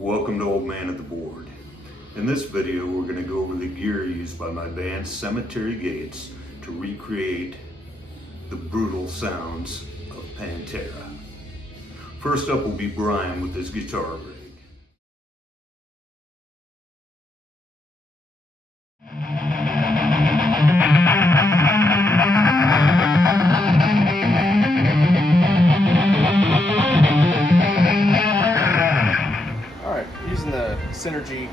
Welcome to Old Man at the Board. In this video, we're going to go over the gear used by my band Cemetery Gates to recreate the brutal sounds of Pantera. First up will be Brian with his guitar rig. Alright, using the Synergy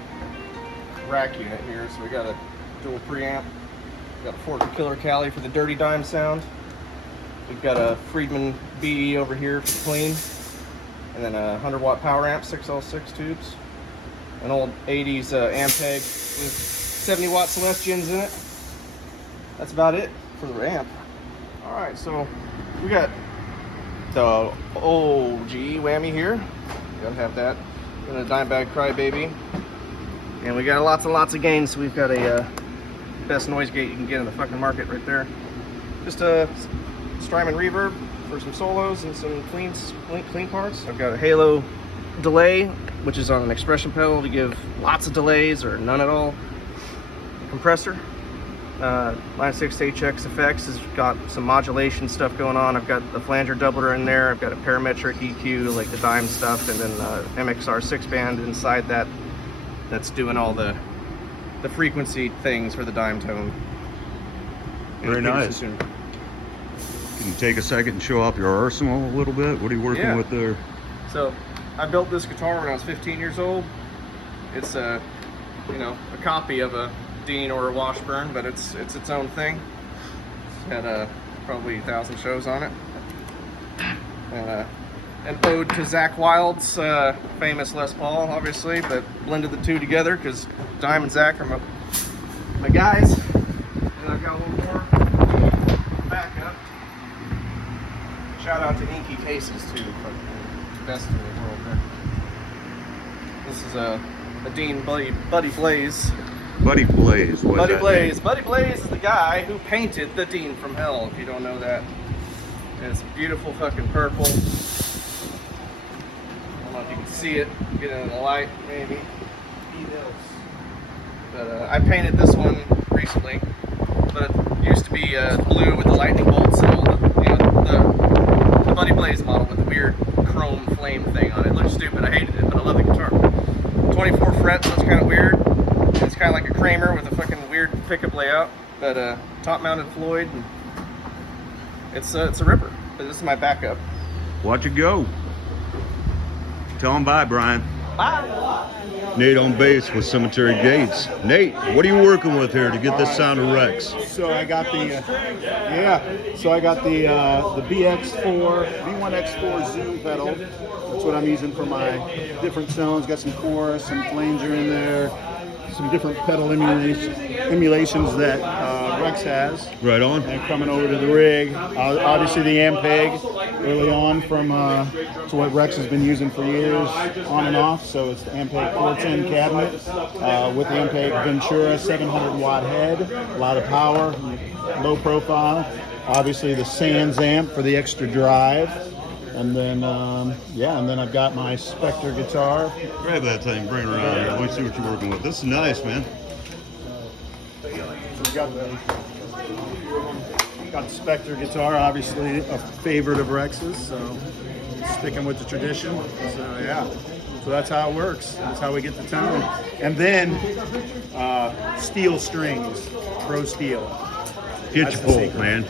rack unit here, so we got a dual preamp, got a 4 killer Cali for the dirty dime sound, we've got a Friedman BE over here for clean, and then a 100 watt power amp, 6L6 tubes, an old 80s Ampeg with 70 watt Celestians in it. That's about it for the amp. Alright, so we got the OG whammy here, gotta have that. And a dime bag crybaby, and we got lots and lots of gains. So we've got a best noise gate you can get in the fucking market right there. Just a Strymon reverb for some solos and some clean parts. I've got a Halo delay, which is on an expression pedal to give lots of delays or none at all. Compressor. Line 6 HX effects has got some modulation stuff going on. I've got the flanger doubler in there. I've got a parametric EQ, like the dime stuff, and then MXR 6-band inside that. That's doing all the frequency things for the dime tone. Very nice. Can you take a second and show off your arsenal a little bit? What are you working with there? So I built this guitar when I was 15 years old. It's a copy of a Dean or a Washburn, but it's its own thing. It's had probably 1,000 shows on it. And an ode to Zakk Wylde's famous Les Paul, obviously, but blended the two together because Dime and Zakk are my guys. And I've got a little more backup. Shout out to Inky Cases too, best in the world there. This is a Dean Buddy Blaze. Buddy Blaze. Buddy Blaze. Buddy Blaze is the guy who painted the Dean from Hell, if you don't know that. And it's beautiful fucking purple. I don't know if you can see it. Get it in the light, maybe. But I painted this one recently. But it used to be blue with the lightning bolts and all the Buddy Blaze model with the weird chrome flame thing on it. It looks stupid. I hated it, but I love the guitar. 24 frets, that's kind of weird. It's kind of like a Kramer with a fucking weird pickup layout, but top-mounted Floyd. And it's a ripper. But this is my backup. Watch it go. Tell him bye, Brian. Bye. Nate on bass with Cemetery Gates. Nate, what are you working with here to get this sound of Rex? So I got the BX4 V1X4 Zoom pedal. That's what I'm using for my different sounds. Got some chorus, some flanger in there. Some different pedal emulations that Rex has. Right on. And coming over to the rig, obviously the Ampeg early on from to what Rex has been using for years, on and off. So it's the Ampeg 410 cabinet with the Ampeg Ventura 700 watt head, a lot of power, low profile. Obviously the Sans amp for the extra drive. And then, and then I've got my Spectre guitar. Grab that thing, bring it around here. Let me see what you're working with. This is nice, man. We've got the Spectre guitar, obviously a favorite of Rex's, so sticking with the tradition. So yeah, so that's how it works. That's how we get the tone. And then steel strings, Pro Steel. Get your pull, man.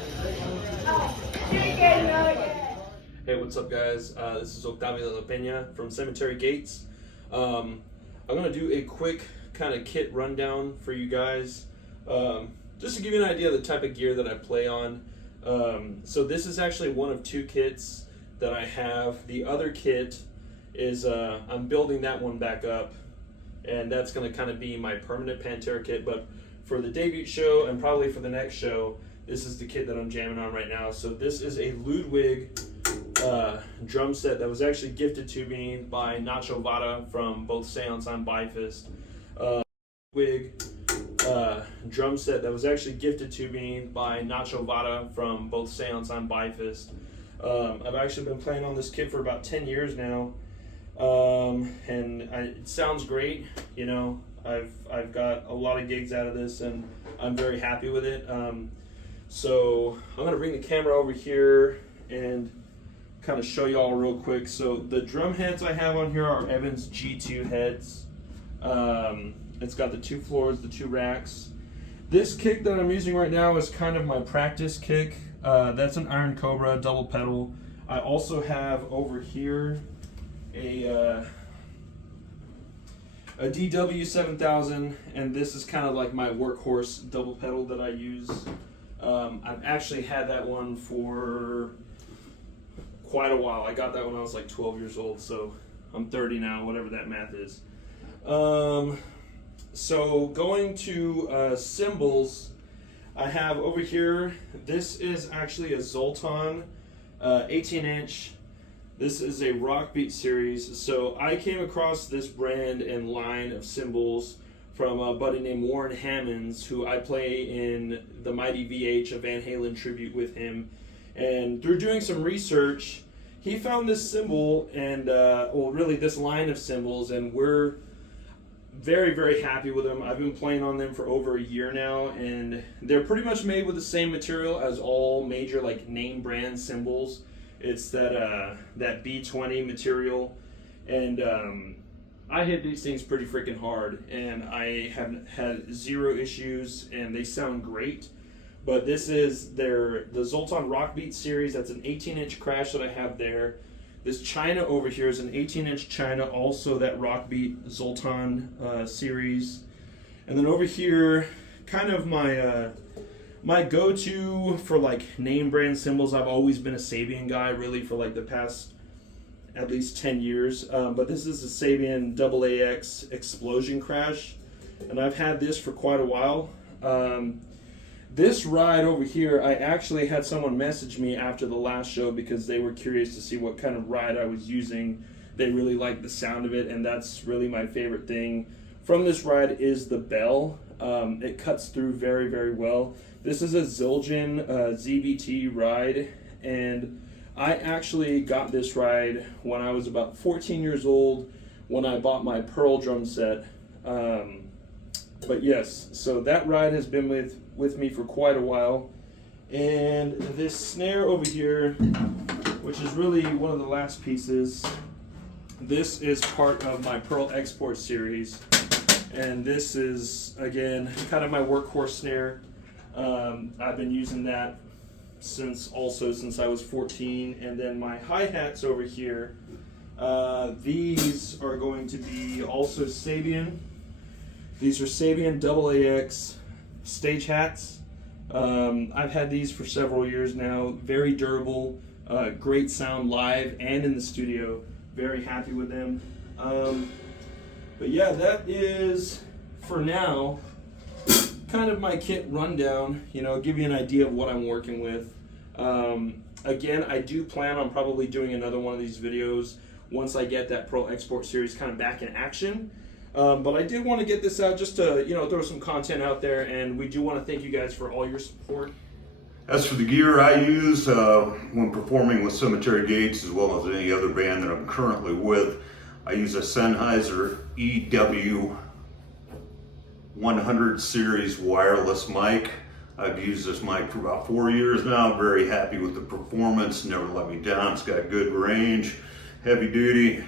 Hey, what's up, guys? This is Gatez The Pantera from Cemetery Gates. I'm going to do a quick kind of kit rundown for you guys, just to give you an idea of the type of gear that I play on. So this is actually one of 2 kits that I have. The other kit is, I'm building that one back up, and that's going to kind of be my permanent Pantera kit. But for the debut show and probably for the next show, this is the kit that I'm jamming on right now. So this is a Ludwig drum set that was actually gifted to me by Nacho Vada from both Seance and Bifist. Drum set that was actually gifted to me by Nacho Vada from both Seance and Bifist. I've actually been playing on this kit for about 10 years now. It sounds great. You know, I've got a lot of gigs out of this, and I'm very happy with it. So I'm gonna bring the camera over here and kind of show you all real quick. So the drum heads I have on here are Evans G2 heads. It's got the 2 floors, the 2 racks. This kick that I'm using right now is kind of my practice kick. That's an Iron Cobra double pedal. I also have over here a DW 7000, and this is kind of like my workhorse double pedal that I use. I've actually had that one for quite a while. I got that when I was like 12 years old, so I'm 30 now, whatever that math is. So going to cymbals, I have over here, this is actually a Zoltan 18-inch. This is a Rock Beat series. So I came across this brand and line of cymbals from a buddy named Warren Hammonds, who I play in the Mighty VH, a Van Halen tribute with him. And through doing some research, he found this cymbal and, well, really this line of cymbals, and we're very, very happy with them. I've been playing on them for over a year now, and they're pretty much made with the same material as all major like name brand cymbals. It's that B20 material, and I hit these things pretty freaking hard, and I have had 0 issues, and they sound great. But this is the Zoltan Rock Beat series. That's an 18-inch crash that I have there. This China over here is an 18-inch China, also that Rock Beat Zoltan series. And then over here, kind of my go-to for like name brand cymbals. I've always been a Sabian guy, really, for like the past at least 10 years. But this is a Sabian AAX Explosion Crash, and I've had this for quite a while. This ride over here, I actually had someone message me after the last show because they were curious to see what kind of ride I was using. They really liked the sound of it, and that's really my favorite thing from this ride is the bell. It cuts through very, very well. This is a Zildjian ZBT ride, and I actually got this ride when I was about 14 years old when I bought my Pearl drum set. But yes, so that ride has been with me for quite a while. And this snare over here, which is really one of the last pieces, this is part of my Pearl Export series. And this is, again, kind of my workhorse snare. I've been using that since I was 14. And then my hi-hats over here, these are going to be also Sabian. These are Sabian AAX stage hats. I've had these for several years now. Very durable, great sound live and in the studio. Very happy with them. But yeah, that is, for now, kind of my kit rundown. You know, give you an idea of what I'm working with. Again, I do plan on probably doing another one of these videos once I get that Pro Export series kind of back in action. But I did want to get this out just to, you know, throw some content out there, and we do want to thank you guys for all your support. As for the gear I use when performing with Cemetery Gates, as well as any other band that I'm currently with, I use a Sennheiser EW 100 series wireless mic. I've used this mic for about 4 years now. I'm very happy with the performance, never let me down. It's got good range, heavy duty,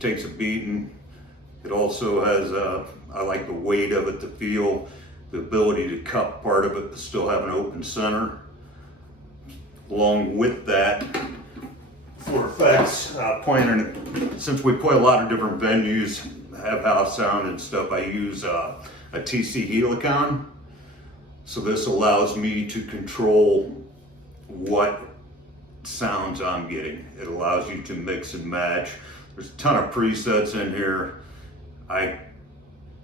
takes a beating. It also has, I like the weight of it, the feel, the ability to cup part of it but still have an open center. Along with that, for effects, since we play a lot of different venues, have house sound and stuff, I use a TC Helicon. So this allows me to control what sounds I'm getting. It allows you to mix and match. There's a ton of presets in here. I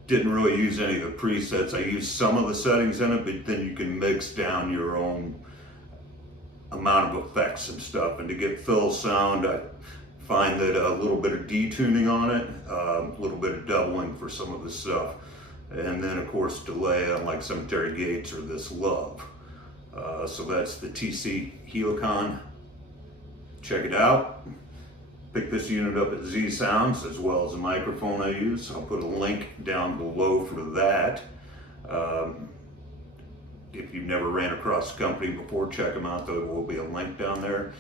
didn't really use any of the presets. I used some of the settings in it, but then you can mix down your own amount of effects and stuff. And to get fill sound, I find that a little bit of detuning on it, a little bit of doubling for some of the stuff. And then of course delay, unlike Cemetery Gates or this Love. So that's the TC Helicon. Check it out. Picked this unit up at Z Sounds, as well as the microphone I use. I'll put a link down below for that. If you've never ran across the company before, check them out. There will be a link down there.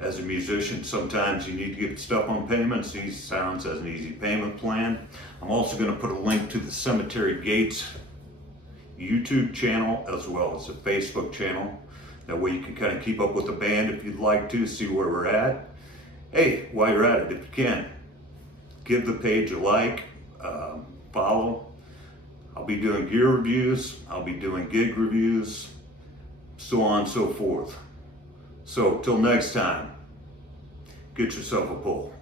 As a musician, sometimes you need to get stuff on payment. Z Sounds has an easy payment plan. I'm also going to put a link to the Cemetery Gates YouTube channel, as well as a Facebook channel. That way you can kind of keep up with the band if you'd like to, see where we're at. Hey, while you're at it, if you can, give the page a like, follow. I'll be doing gear reviews, I'll be doing gig reviews, so on and so forth. So, till next time, get yourself a pull.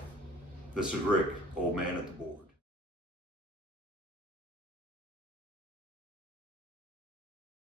This is Rick, old man at the board.